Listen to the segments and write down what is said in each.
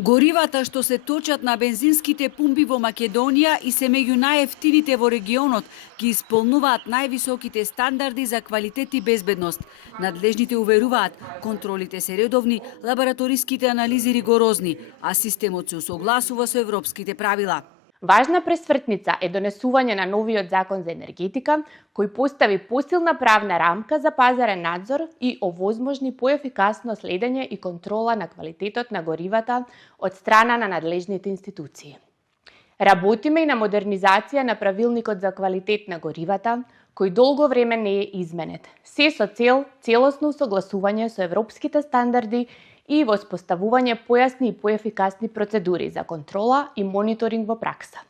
Горивата што се точат на бензинските пумпи во Македонија и се меѓу најевтините во регионот ги исполнуваат највисоките стандарди за квалитет и безбедност. Надлежните уверуваат, контролите се редовни, лабораториските анализи ригорозни, а системот се усогласува со европските правила. Важна пресвртница е донесување на новиот закон за енергетика, кој постави посилна правна рамка за пазарен надзор и овозможни поефикасно следење и контрола на квалитетот на горивата од страна на надлежните институции. Работиме и на модернизација на правилникот за квалитет на горивата, кој долго време не е изменет, се со цел целосно согласување со европските стандарди и воспоставување појасни и поефикасни процедури за контрола и мониторинг во пракса.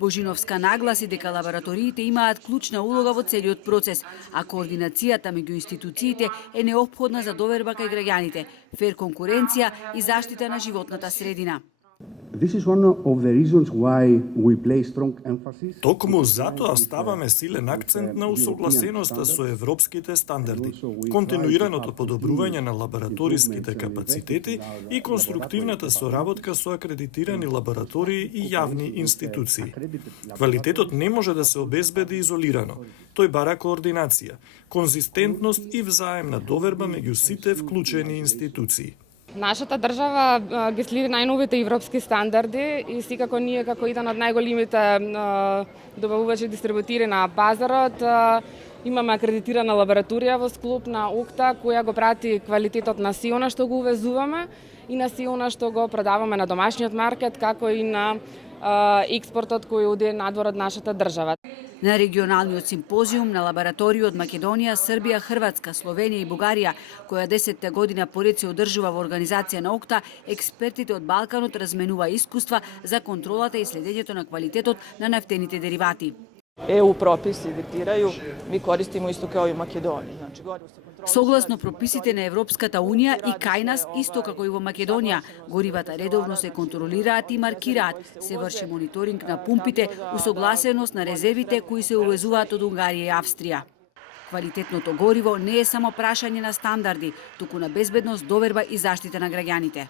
Божиновска нагласи дека лабораториите имаат клучна улога во целиот процес, а координацијата меѓу институциите е неопходна за доверба кај граѓаните, фер конкуренција и заштита на животната средина. Токму затоа ставаме силен акцент на усогласеноста со европските стандарди, континуираното подобрување на лабораториските капацитети и конструктивната соработка со акредитирани лаборатории и јавни институции. Квалитетот не може да се обезбеди изолирано. Тој бара координација, конзистентност и взаемна доверба меѓу сите вклучени институции. Нашата држава ги следи најновите европски стандарди и секако ние како еден од најголемите добавувачи дистрибутери на пазарот имаме акредитирана лабораторија во склоп на ОКТА која го прати квалитетот на сѐ она што го увезуваме и на сѐ она што го продаваме на домашниот маркет, како и на експортот кој оде надвор од нашата држава. На регионалниот симпозиум на лаборатории од Македонија, Србија, Хрватска, Словенија и Бугарија, која 10-та година поред се одржува во организација на ОКТА, експертите од Балканот разменува искуства за контролата и следењето на квалитетот на нафтените деривати. EU прописи диктирају, ми користимо исто као и Македонија. Согласно прописите на Европската Унија и кај нас, исто како и во Македонија, горивата редовно се контролираат и маркираат, се врши мониторинг на пумпите, усогласеност на резервите кои се увезуваат од Унгарија и Австрија. Квалитетното гориво не е само прашање на стандарди, туку на безбедност, доверба и заштита на граѓаните.